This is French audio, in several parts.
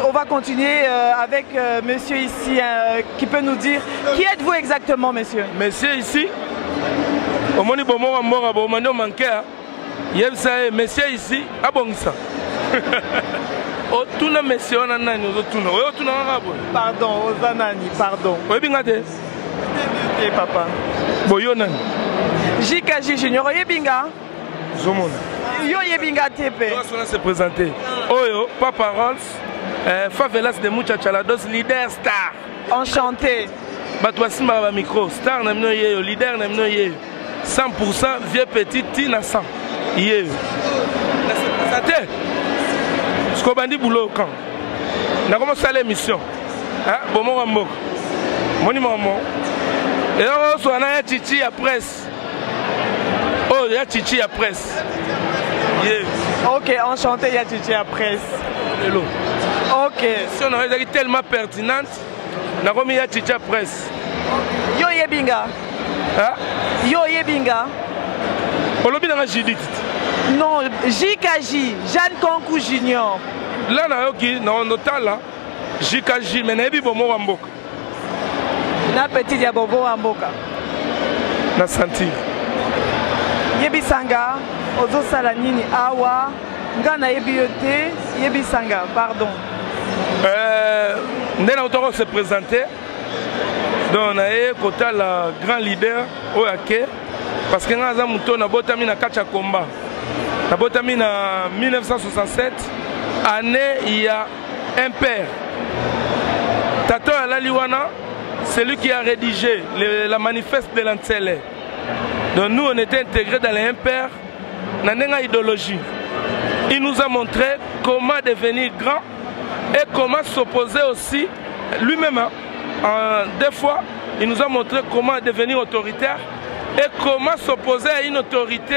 On va continuer avec monsieur ici qui peut nous dire qui êtes-vous exactement, monsieur? Monsieur ici, au moment monsieur ici, à Bongsa. Pardon, Ozanani, pardon. Oui, bien gâté. Papa. Boyonan. Jikaji Junior, Yebinga. Zomon. Yo Yebinga TP. On va se présenter. Oyo, Papa Rolls. Favelas de Muchachalados, leader star. Enchanté. Batouassi ma micro, star n'a pas leader n'a pas 100% vieux petit tina 100. Yé. Ça t'est. Ce qu'on dit boulot quand. On a commencé l'émission. Hein? Bon mon amour. Mon maman. Et on reçoit un chichi à presse. Oh, il y a chichi à presse. Yeah. Ok, enchanté, il y a chichi à presse. Hello. Ok. Si on aurait été tellement pertinente, on a remis à Chicha Presse. Yo Yebinga. Hein? Yo Yebinga. On l'a mis dans la Judith. Non, JKJ, Jeanne Konkou Junior. Là, on a là, JKJ, mais on a vu Bomo Wamboka. Na petit ya Bobo Wamboka. Na sentir. Yebisanga, Ozo Salanini Awa. Ngana Yebiote, Yebisanga, pardon. Nous avons se présenter. Donc, on a côté le grand leader Oake. Parce que nous avons botami na Kacha Komba. Nous avons botami en 1967. Année, il y a un père. Tato Alaliwana, c'est lui qui a rédigé la manifeste de l'Antsele. Donc, nous, on était intégrés dans les père. Nous avons une idéologie. Il nous a montré comment devenir grand et comment s'opposer aussi lui-même. Des fois, il nous a montré comment devenir autoritaire et comment s'opposer à une autorité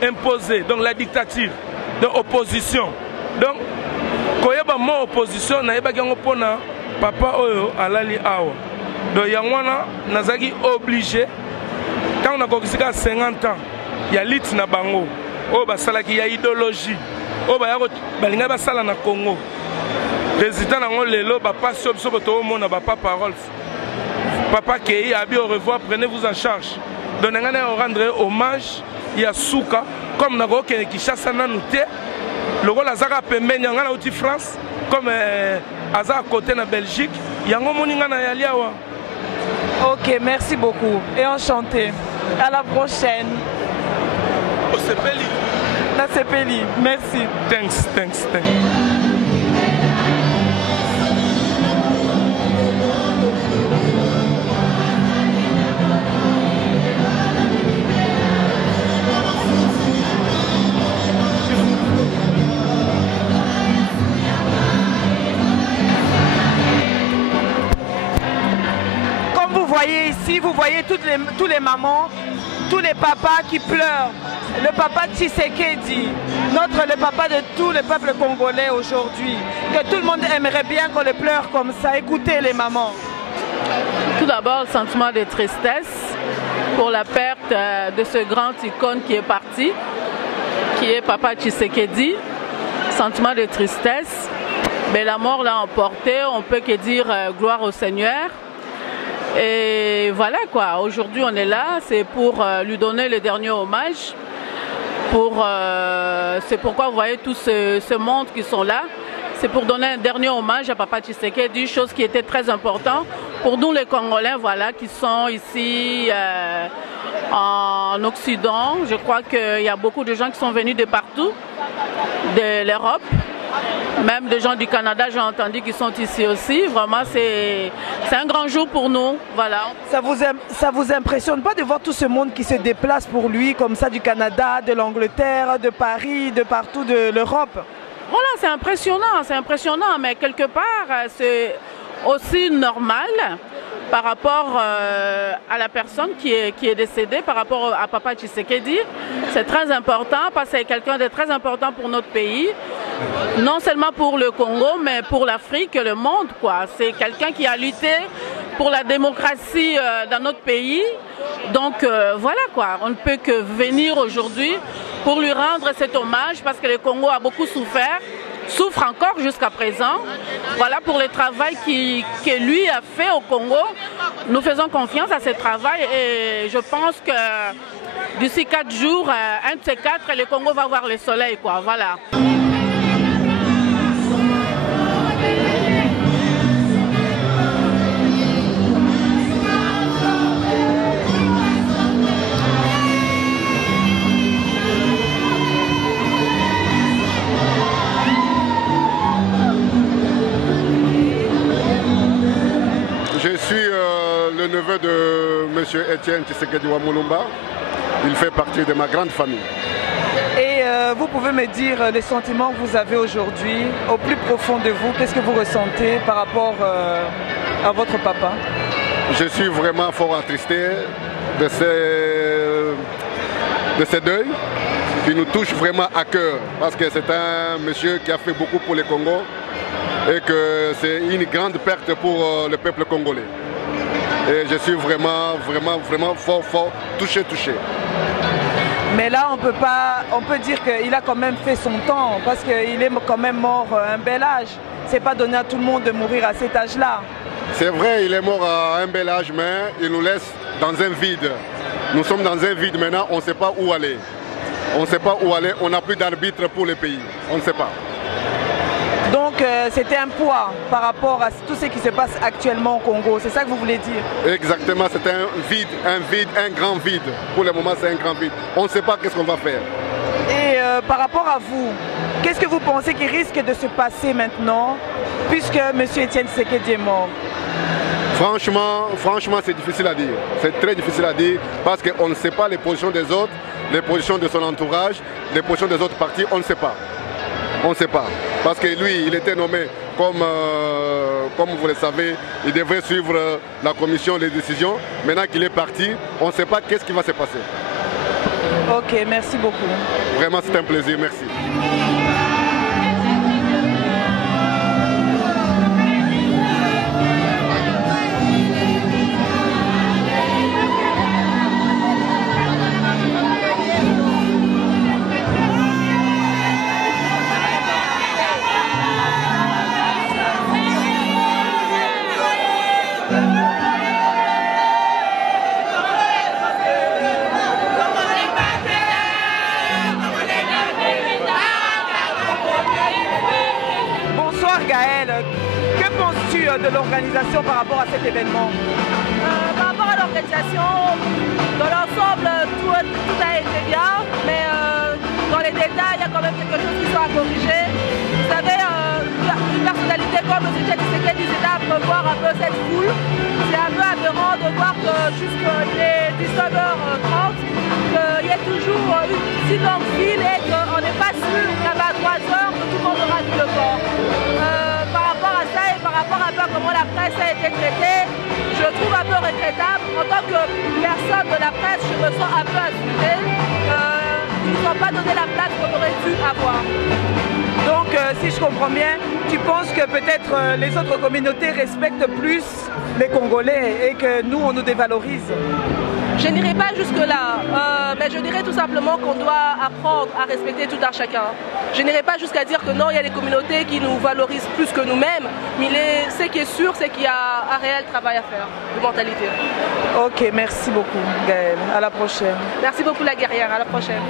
imposée, donc la dictature, donc opposition. Donc, quand il y a une opposition, il y a papa Oyo Alali Awa. Donc, il y a un obligé, quand on a commencé à 50 ans, il y a l'it na bango, il y a idéologie. Oh bah balinga basala na Congo. Président nango lelo papa sobso boto mona papa parole. Papa Kei abi au revoir, prenez-vous en charge. Donc ngana rendre hommage ya Souka comme na go ke Kinshasa na nuté. Le rôle azaka pembeni ngana uti France comme azaka côté na Belgique. Yango moninga na yaliawa. OK, merci beaucoup et enchanté. À la prochaine. Oh c'est belle. Là c'est Peli, merci. Thanks. Comme vous voyez ici, vous voyez tous les mamans, tous les papas qui pleurent. Le papa Tshisekedi, le papa de tout le peuple congolais aujourd'hui, que tout le monde aimerait bien qu'on le pleure comme ça. Écoutez les mamans. Tout d'abord, le sentiment de tristesse pour la perte de ce grand icône qui est parti, qui est papa Tshisekedi. Sentiment de tristesse, mais la mort l'a emporté, on peut que dire gloire au Seigneur. Et voilà quoi, aujourd'hui on est là, c'est pour lui donner le dernier hommage. C'est pourquoi vous voyez tout ce monde qui sont là. C'est pour donner un dernier hommage à Papa Tshisekedi, chose qui était très importante pour nous les Congolais, voilà, qui sont ici en Occident. Je crois qu'il y a beaucoup de gens qui sont venus de partout, de l'Europe. Même des gens du Canada, j'ai entendu qu'ils sont ici aussi. Vraiment, c'est un grand jour pour nous. Voilà. Ça vous impressionne pas de voir tout ce monde qui se déplace pour lui, comme ça, du Canada, de l'Angleterre, de Paris, de partout, de l'Europe? Voilà, c'est impressionnant, mais quelque part, c'est aussi normal par rapport à la personne qui est décédée, par rapport à Papa Tshisekedi. C'est très important parce que c'est quelqu'un de très important pour notre pays, non seulement pour le Congo, mais pour l'Afrique et le monde, quoi. C'est quelqu'un qui a lutté pour la démocratie dans notre pays. Donc voilà, quoi. On ne peut que venir aujourd'hui pour lui rendre cet hommage parce que le Congo a beaucoup souffre encore jusqu'à présent. Voilà pour le travail que lui a fait au Congo. Nous faisons confiance à ce travail et je pense que d'ici 4 jours, un de ces 4, le Congo va voir le soleil, quoi. Voilà. Je suis le neveu de M. Etienne Tshisekedi Wamulumba. Il fait partie de ma grande famille. Et vous pouvez me dire les sentiments que vous avez aujourd'hui, au plus profond de vous, qu'est-ce que vous ressentez par rapport à votre papa? Je suis vraiment fort attristé de ces deuils qui nous touchent vraiment à cœur parce que c'est un monsieur qui a fait beaucoup pour le Congo et que c'est une grande perte pour le peuple congolais. Et je suis vraiment fort touché. Mais là, on peut dire qu'il a quand même fait son temps parce qu'il est quand même mort à un bel âge. C'est pas donné à tout le monde de mourir à cet âge-là. C'est vrai, il est mort à un bel âge, mais il nous laisse dans un vide. Nous sommes dans un vide maintenant, on ne sait pas où aller. On ne sait pas où aller, on n'a plus d'arbitre pour le pays. On ne sait pas. Donc c'était un poids par rapport à tout ce qui se passe actuellement au Congo, c'est ça que vous voulez dire? Exactement, c'est un grand vide. Pour le moment, c'est un grand vide. On ne sait pas qu'est-ce qu'on va faire. Et par rapport à vous, qu'est-ce que vous pensez qui risque de se passer maintenant, puisque M. Etienne Tshisekedi est mort? Franchement, c'est difficile à dire. C'est très difficile à dire parce qu'on ne sait pas les positions des autres, les positions de son entourage, les positions des autres partis, on ne sait pas. On ne sait pas. Parce que lui, il était nommé comme vous le savez, il devrait suivre la commission, les décisions. Maintenant qu'il est parti, on ne sait pas qu'est-ce qui va se passer. Ok, merci beaucoup. Vraiment, c'est un plaisir. Merci. De l'organisation par rapport à cet événement? Par rapport à l'organisation, dans l'ensemble, tout a été bien, mais dans les détails, il y a quand même quelque chose qui sont à corriger. Vous savez, une personnalité comme M. Tshisekedi, c'était à prévoir un peu cette foule. C'est un peu aberrant de voir que jusqu'à 19h30, qu'il y ait toujours une si longue file et qu'on n'est pas sûr qu'à 23h, que tout le monde aura vu le corps. Par rapport à comment la presse a été traitée, je trouve un peu regrettable. En tant que personne de la presse, je me sens un peu insultée. Ils ne nous ont pas donné la place qu'on aurait dû avoir. Donc, si je comprends bien, tu penses que peut-être les autres communautés respectent plus les Congolais et que nous, on nous dévalorise? Je n'irai pas jusque-là, mais je dirais tout simplement qu'on doit apprendre à respecter tout un chacun. Je n'irai pas jusqu'à dire que non, il y a des communautés qui nous valorisent plus que nous-mêmes, mais ce qui est sûr, c'est qu'il y a un réel travail à faire de mentalité. Ok, merci beaucoup Gaëlle, à la prochaine. Merci beaucoup la guerrière, à la prochaine.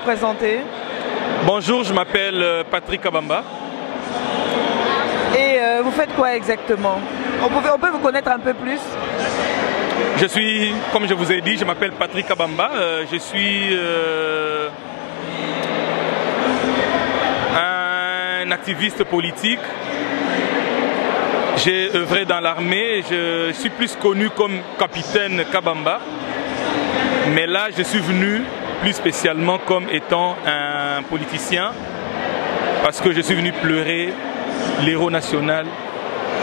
présenter? Bonjour, je m'appelle Patrick Kabamba. Et vous faites quoi exactement? On peut vous connaître un peu plus? Je suis, comme je vous ai dit, je m'appelle Patrick Kabamba. Je suis un activiste politique. J'ai œuvré dans l'armée. Je suis plus connu comme capitaine Kabamba. Mais là, je suis venu plus spécialement comme étant un politicien parce que je suis venu pleurer l'héros national,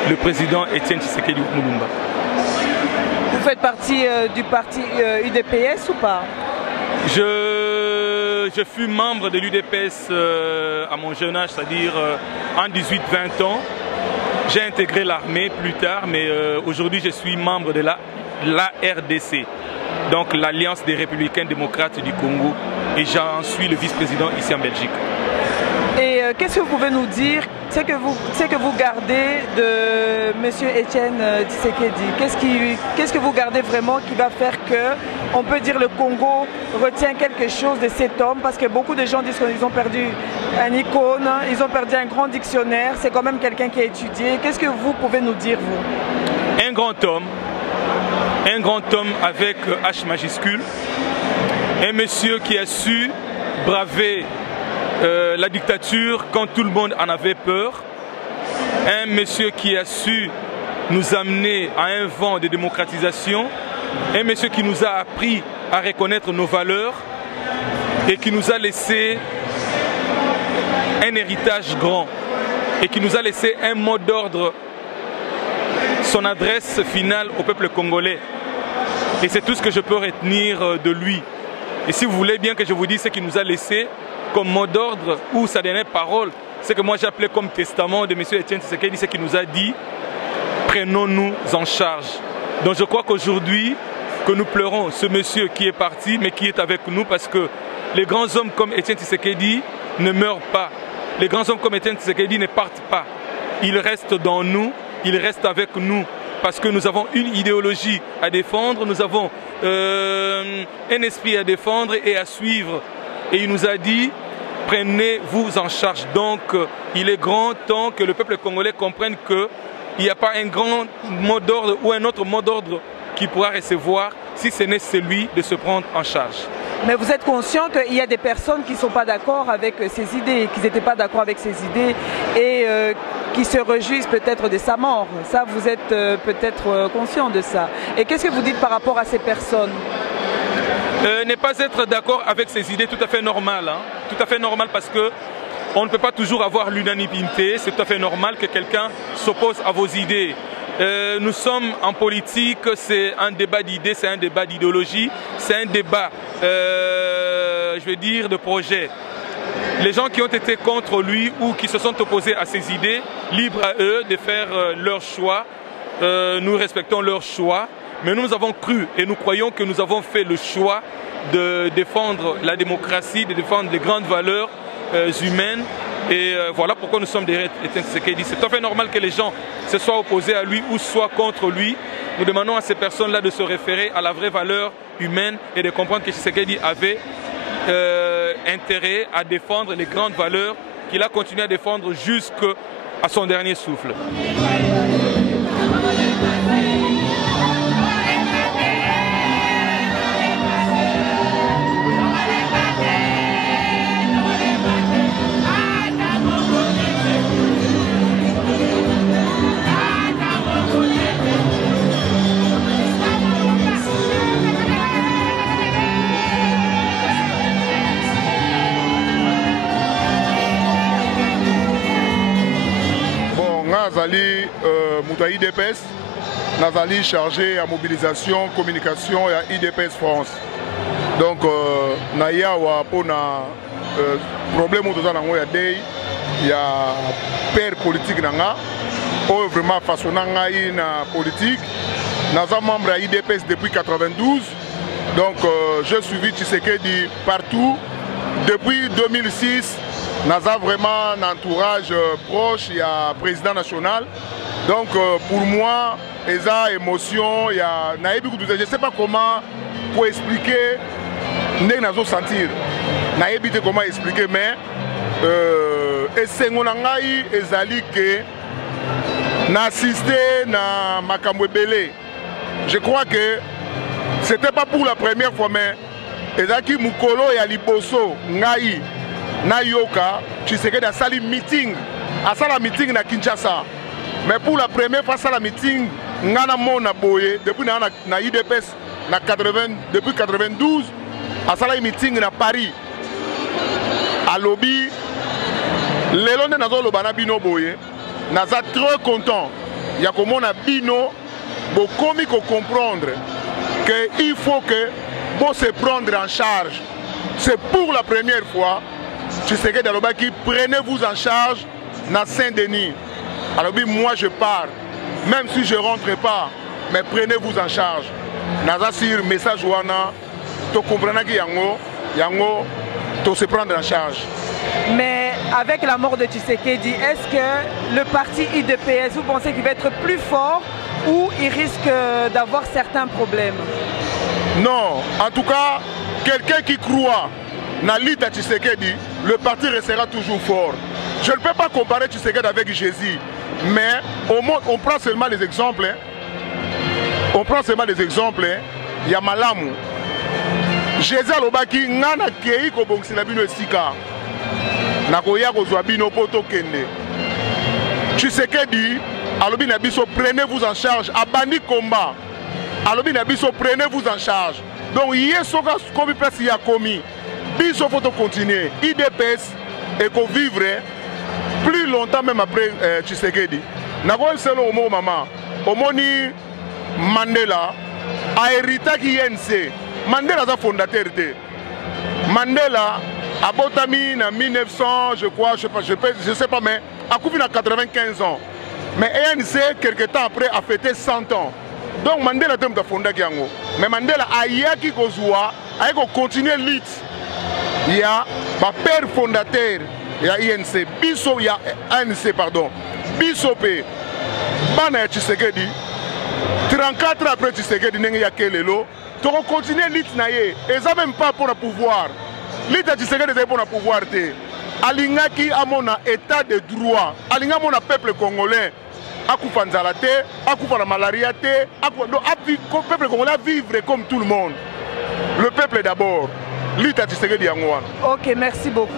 le président Étienne Tshisekedi Mulumba. Vous faites partie du parti UDPS ou pas? Je fus membre de l'UDPS à mon jeune âge, c'est-à-dire en 18-20 ans. J'ai intégré l'armée plus tard, mais aujourd'hui je suis membre de l'ARDC, donc l'Alliance des Républicains démocrates du Congo, et j'en suis le vice-président ici en Belgique. Et qu'est-ce que vous pouvez nous dire, ce que vous gardez de M. Étienne Tshisekedi? Qu'est-ce que vous gardez vraiment qui va faire que, on peut dire, le Congo retient quelque chose de cet homme? Parce que beaucoup de gens disent qu'ils ont perdu un icône, ils ont perdu un grand dictionnaire, c'est quand même quelqu'un qui a étudié. Qu'est-ce que vous pouvez nous dire, vous? Un grand homme avec H majuscule, un monsieur qui a su braver la dictature quand tout le monde en avait peur, un monsieur qui a su nous amener à un vent de démocratisation, un monsieur qui nous a appris à reconnaître nos valeurs et qui nous a laissé un héritage grand et qui nous a laissé un mot d'ordre, son adresse finale au peuple congolais. Et c'est tout ce que je peux retenir de lui. Et si vous voulez bien que je vous dise ce qu'il nous a laissé comme mot d'ordre ou sa dernière parole, c'est que moi j'appelais comme testament de M. Étienne Tshisekedi, ce qu'il nous a dit: prenons-nous en charge. Donc je crois qu'aujourd'hui, que nous pleurons ce monsieur qui est parti, mais qui est avec nous, parce que les grands hommes comme Étienne Tshisekedi ne meurent pas. Les grands hommes comme Étienne Tshisekedi ne partent pas. Ils restent dans nous, ils restent avec nous, parce que nous avons une idéologie à défendre, nous avons un esprit à défendre et à suivre. Et il nous a dit: prenez-vous en charge. Donc il est grand temps que le peuple congolais comprenne qu'il n'y a pas un grand mot d'ordre ou un autre mot d'ordre qui pourra recevoir si ce n'est celui de se prendre en charge. Mais vous êtes conscient qu'il y a des personnes qui ne sont pas d'accord avec ces idées, qui n'étaient pas d'accord avec ces idées et qui se réjouissent peut-être de sa mort. Ça, vous êtes peut-être conscient de ça. Et qu'est-ce que vous dites par rapport à ces personnes? Ne pas être d'accord avec ces idées, tout à fait normal. Hein? Tout à fait normal parce que on ne peut pas toujours avoir l'unanimité. C'est tout à fait normal que quelqu'un s'oppose à vos idées. Nous sommes en politique, c'est un débat d'idées, c'est un débat d'idéologie, c'est un débat, je vais dire, de projet. Les gens qui ont été contre lui ou qui se sont opposés à ses idées, libre à eux de faire leur choix. Nous respectons leur choix. Mais nous avons cru et nous croyons que nous avons fait le choix de défendre la démocratie, de défendre les grandes valeurs humaines. Et voilà pourquoi nous sommes derrière Étienne Tshisekedi. C'est tout à fait normal que les gens se soient opposés à lui ou soient contre lui. Nous demandons à ces personnes-là de se référer à la vraie valeur humaine et de comprendre que Tshisekedi avait intérêt à défendre les grandes valeurs qu'il a continué à défendre jusqu'à son dernier souffle. Nazali Mouta IDPS, Nazali chargé à mobilisation, communication et à IDPS France. Donc, Naya wa pona problème autour il y a père politique nanga, ou vraiment façonnant une politique. Naza membre à IDPS depuis 92. Donc, j'ai suivi Tshisekedi partout. Depuis 2006, Naza vraiment un entourage proche, il y a président national. Donc pour moi, il y a émotion, il y a... Je ne sais pas comment pour expliquer ce que je sentir. nayebi te comment expliquer, mais esengo na ngai ezali ke na assisté na makambo ebele. Je crois que c'était pas pour la première fois, mais ezaki mukolo ya liboso ngai na yoka Tshisekedi asali meeting, asala meeting na Kinshasa. Mais pour la première fois asala meeting ngana mona boye depuis na IDPS na 80 depuis 92 asala meeting na Paris. À lobby lelo nde nazoloba na bino boye naza très content ya komona bino bokomi ko comprendre que il faut que pour se prendre en charge. C'est pour la première fois Tshisekedi alobaki prenez-vous en charge na Saint-Denis. Alors moi je pars même si je rentre pas, mais prenez-vous en charge. Naza sur message wana to comprendre ki yango to se prendre en charge. Mais avec la mort de Tshisekedi, est-ce que le parti IDPS, vous pensez qu'il va être plus fort ou il risque d'avoir certains problèmes? Non, en tout cas, quelqu'un qui croit dans l'île de Tshisekedi, le parti restera toujours fort. Je ne peux pas comparer Tshisekedi avec Jésus, mais on prend seulement les exemples. On prend seulement les exemples. Il y a Malamu. Jésus alobaki ngana kei ko bongsila bino esika. Nakoya kozwa bino poto kende. Tshisekedi alobi na biso prenez-vous en charge. Abandi combat. Alobi na biso prenez-vous en charge. Donc yesoka komi place ya komi. Biso faut continuer. IDPS et qu'on vivre plus longtemps même après Tshisekedi. Nakoya selo omo mama. Omoni Mandela a hérité qui INC. Mandela est fondateur. Mandela a botami en 1900, je crois, je sais pas, mais a couvert à 95 ans. Mais ANC, quelques temps après, a fêté 100 ans. Donc Mandela a fondé Kiango. Mais Mandela a yaki kozwa, a continué l'IT. Il y a ma père fondateur, il y a INC, Biso, il y a ANC, pardon. Bisopé, Bana Tshisekedi. 34 ans après Tshisekedi, il y a Kelelo. Tu vas continuer l'IT naye. Et ça même pas pour le pouvoir. L'IT Tshisekedi est pour le pouvoir. Alinga qui a mon état de droit. Alinga mon peuple congolais. Akufa nzala te, akufa la malaria te, le peuple congolais vivre comme tout le monde. Le peuple d'abord. L'IT Tshisekedi yango. Ok, merci beaucoup.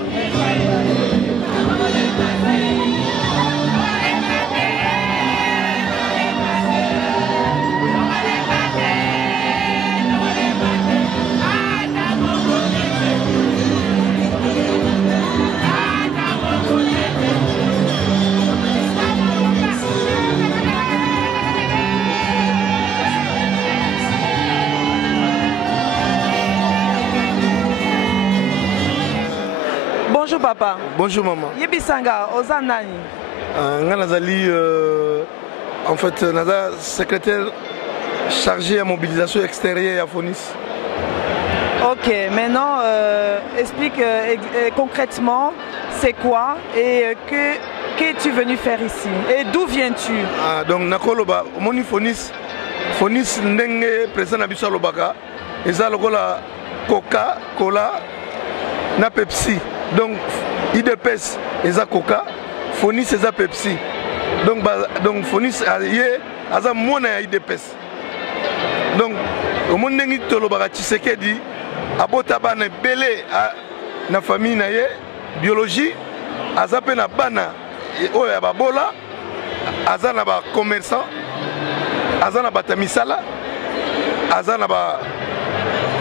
Bonjour papa. Bonjour maman. Yebisanga, Ozanani. Nazali, en fait, Naza secrétaire chargé à mobilisation extérieure à Fonis. Ok, maintenant explique concrètement c'est quoi et que es-tu venu faire ici et d'où viens-tu? Donc Nakoloba, Moni Fonis ndenge président Nabiso Lobaka, eza lokola Coca, Cola, na Pepsi. Donc IDPS eza Coca, Fonis eza Pepsi. Donc Fonis aza mona ya IDPS. Donc au monde ndengi tolobaka Tshisekedi abota bana belé na famille na ye biologie aza pe na bana oyo ya babola aza na ba commerçant aza na bata misala aza na ba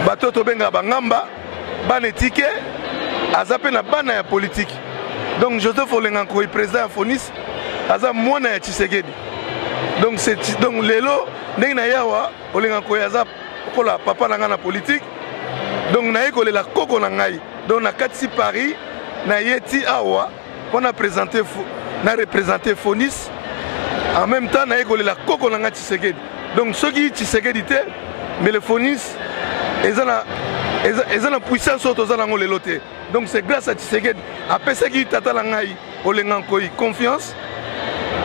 batoto benga bangamba bana etike aza pe na bana ya politique. Donc Joseph Olenganko président ya Fonis aza mwana ya Tshisekedi. Donc c'est donc lelo ndenge na yawa Olenganko aza kola papa na nga na politique. Donc na yekolela koko na ngai. Donc na kati Paris na yeti awa pour na présenter na représenter Fonis. En même temps na yekolela koko na nga Tshisekedi. Donc ceux qui Tshisekedi te mais le Fonis ils ont la puissance autour de l'autre. Donc c'est grâce à Tshisekedi. Après ce qui tata la ngai Olenganko confiance.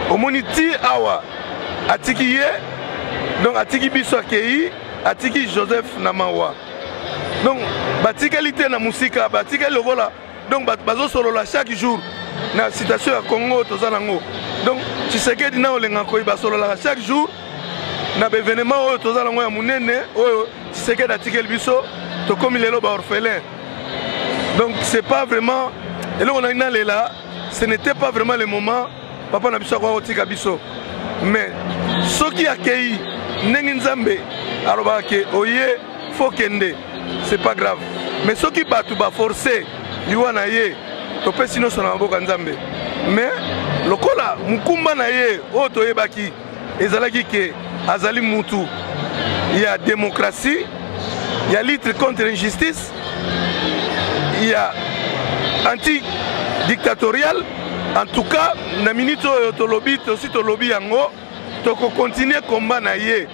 Au moniti awa atiki ye donc atiki biso akei atiki Joseph Namawa. Donc batikalité na musika batikali lokola donc bazo solola chaque jour na citation ya Congo tozanango. Donc Tshisekedi na olenga koyiba solola chaque jour na événement oyo tozanango ya munene oyo Tshisekedi atikeli biso tokomi lelo ba orphelin. Donc c'est pas vraiment et là on a une là, ce n'était pas vraiment le moment papa na biso kwa otika biso. Mais ce qui accueilli ndenge nzambe aloba ke oye faut kende, c'est pas grave. Mais ce qui batu ba forcer liwa na ye to pesi no sona mboka nzambe. Mais lokola mukumba na ye o to yebaki ezalaki ke azali mutu. Il y a démocratie, il y a lutte contre l'injustice, il y a anti-dictatorial. En tout cas, na minute to lobby aussi to lobby yango to continuer combat na ye.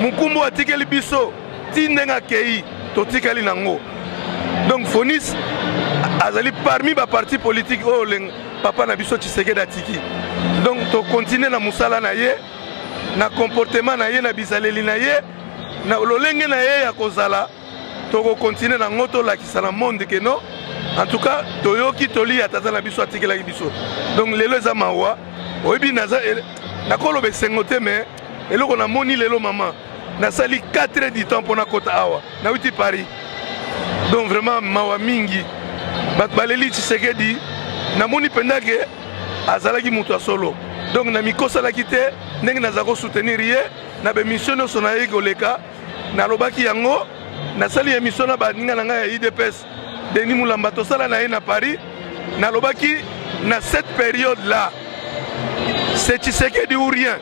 Mukumbu atikeli biso tindenga kei to tikali nango. Donc Fonis azali parmi ba parti politique o leng papa na biso Tshisekedi atiki. Donc to continuer na musala na ye, na comportement na ye na bizaleli na ye, na lolenge na ye ya kozala to continuer na ngoto la kisala monde que non. En tout cas, toyoki toli atata na biso atikela biso. Donc lelo za mawa, oyebi naza nakolo be sengote mais eloko na moni lelo maman. Na sali 4 heures du temps pour na kota awa. Na uti Paris. Donc vraiment mawa mingi. Baleli Tshisekedi na moni pendake azalaki mutu solo. Donc na mikosa la kite ndenge nazako soutenir ye na be mission no sona ye koleka na lobaki yango na sali émission na baninga na ngai ya IDPS. Denis Moulamba tosala na ye na Paris na lobaki na cette période là c'est Tshisekedi ou rien.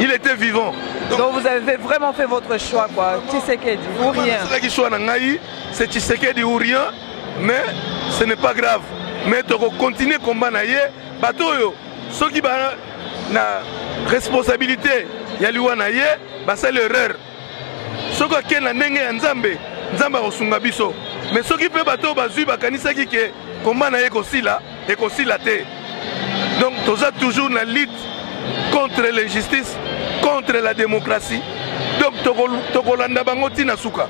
Il était vivant. Donc vous avez vraiment fait votre choix quoi, Tshisekedi ou rien. C'est Tshisekedi ou rien, mais ce n'est pas grave. Mais tu continuer combat na ye batoyo ceux qui ba na responsabilité ya liwa na ye ba c'est l'erreur. Ceux qui na ndenge ya Nzambe, Nzambe osunga biso. Mais ceux qui peuvent bateau bazui bakanisa ki ke combat na ye kosila et kosila te. Donc toza toujours na lutte contre l'injustice, contre la démocratie. Donc tokolanda bango tina suka.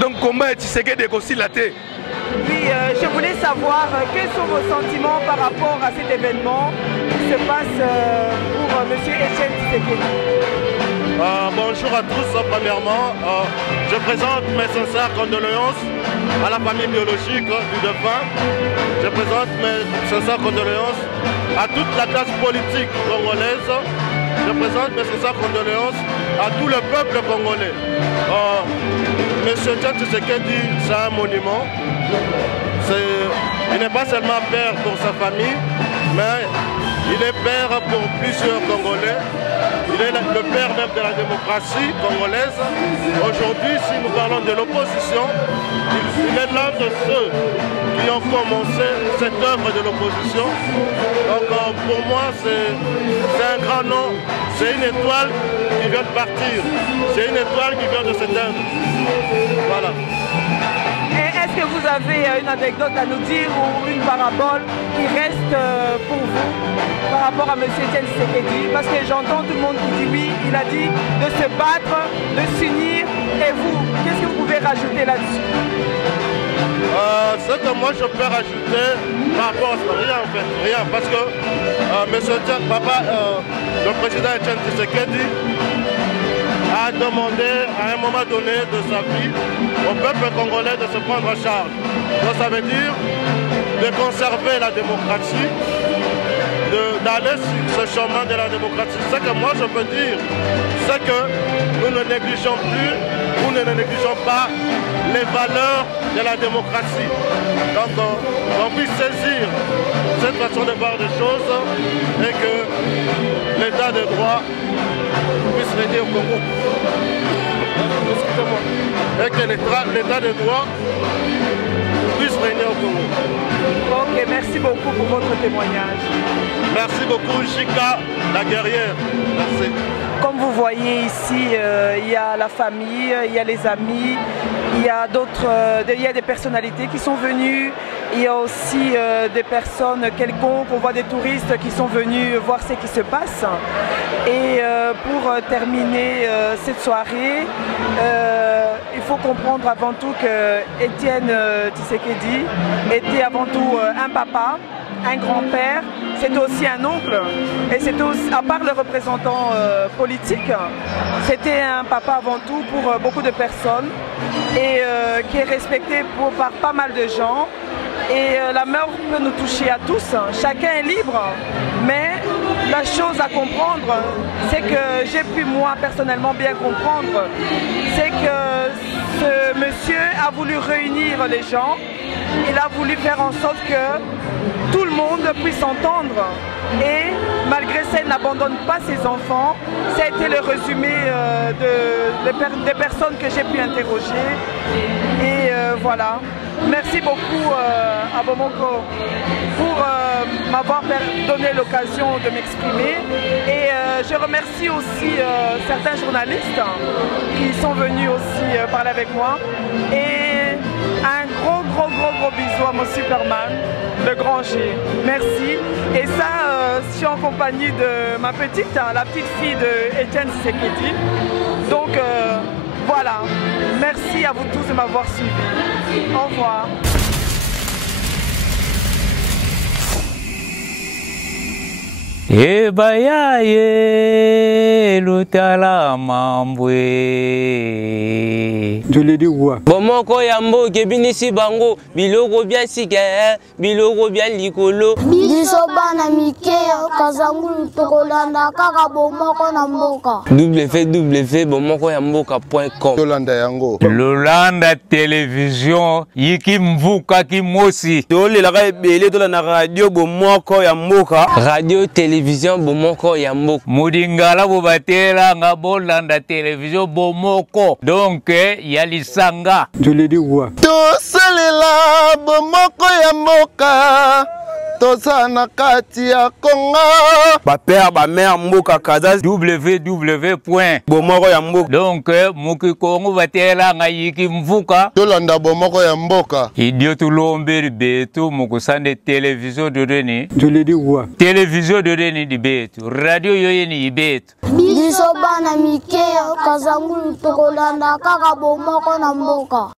Donc combat et Tshisekedi kosila te. Oui, je voulais savoir quels sont vos sentiments par rapport à cet événement qui se passe pour M. Etienne Tshisekedi. Bonjour à tous, premièrement, je présente mes sincères condoléances à la famille biologique du défunt. Je présente mes sincères condoléances à toute la classe politique congolaise. Je présente mes sincères condoléances à tout le peuple congolais. Monsieur Etienne Tshisekedi, c'est un monument. Il n'est pas seulement père pour sa famille, mais il est père pour plusieurs Congolais. Il est le père même de la démocratie congolaise. Aujourd'hui, si nous parlons de l'opposition, il est l'un de ceux qui ont commencé cette œuvre de l'opposition. Donc pour moi, c'est un grand nom. C'est une étoile qui vient de partir. C'est une étoile qui vient de s'éteindre. Voilà. Est-ce que vous avez une anecdote à nous dire ou une parabole qui reste pour vous par rapport à M. Etienne Tshisekedi? Parce que j'entends tout le monde qui dit oui, il a dit de se battre, de s'unir. Et vous, qu'est-ce que vous pouvez rajouter là-dessus? Ce que moi je peux rajouter par rapport à ça, rien en fait, rien. Parce que le président Etienne Tshisekedi a demandé à un moment donné de sa vie au peuple congolais de se prendre en charge. Donc ça veut dire de conserver la démocratie, d'aller sur ce chemin de la démocratie. Ce que moi je peux dire, c'est que nous ne négligeons plus, nous ne négligeons pas les valeurs de la démocratie. Donc on puisse saisir cette façon de voir des choses et que l'état de droit puisse régner au Congo. Et que l'état de droit puisse régner au Congo. Ok, merci beaucoup pour votre témoignage. Merci beaucoup, Chika, la guerrière. Merci. Comme vous voyez ici, il y a la famille, il y a les amis, il y a des personnalités qui sont venues, il y a aussi des personnes quelconques, on voit des touristes qui sont venus voir ce qui se passe. Et pour terminer cette soirée, il faut comprendre avant tout que Étienne Tshisekedi était avant tout un papa, un grand-père, c'est aussi un oncle, et c'est aussi, à part le représentant politique, c'était un papa avant tout pour beaucoup de personnes, et qui est respecté par pas mal de gens. Et la mort peut nous toucher à tous, chacun est libre, mais la chose à comprendre, c'est que j'ai pu moi personnellement bien comprendre, c'est que ce monsieur a voulu réunir les gens, il a voulu faire en sorte que tout le monde puisse entendre, et malgré ça il n'abandonne pas ses enfants. Ça a été le résumé des personnes que j'ai pu interroger, et voilà. Merci beaucoup à Bomoko pour m'avoir donné l'occasion de m'exprimer, et je remercie aussi certains journalistes qui sont venus aussi parler avec moi, et un gros bisou à mon Superman, le grand G. Merci. Et ça, je suis en compagnie de ma petite, la petite fille de Étienne Tshisekedi. Donc voilà, merci à vous tous de m'avoir suivi. Au revoir. Ebayaye lutala mambwe. Je l'ai dit quoi? Bomoko yambo kebinisi bango biloko bya sike biloko bya likolo. Biso bana mikeya kazangulu tokolanda kaka bomoko na mboka. www.bomokoyamboka.com. Yolanda yango. Lolanda télévision yiki mvuka kimosi. Tolelaka ebele tolanda radio bomoko ya mboka. Radio télévision bomoko ya mboka. Mudingala bobatela nga bolanda télévision bomoko. Donc yalisanga. Je l'ai dit quoi? Tosalela bomoko ya mboka. Tosana kati ya Kongo. Ba père ba mère mboka kaza www.bomoko ya mboka. Donc muki Kongo batela nga yiki mvuka. Tolanda bomoko ya mboka. Idio tulombe betu mukusande télévision de Reni. Je l'ai dit quoi? Télévision de Reni di betu. Radio yoyeni ibetu. Biso bana mikeya kazangulu tokolanda kaka bomoko na mboka.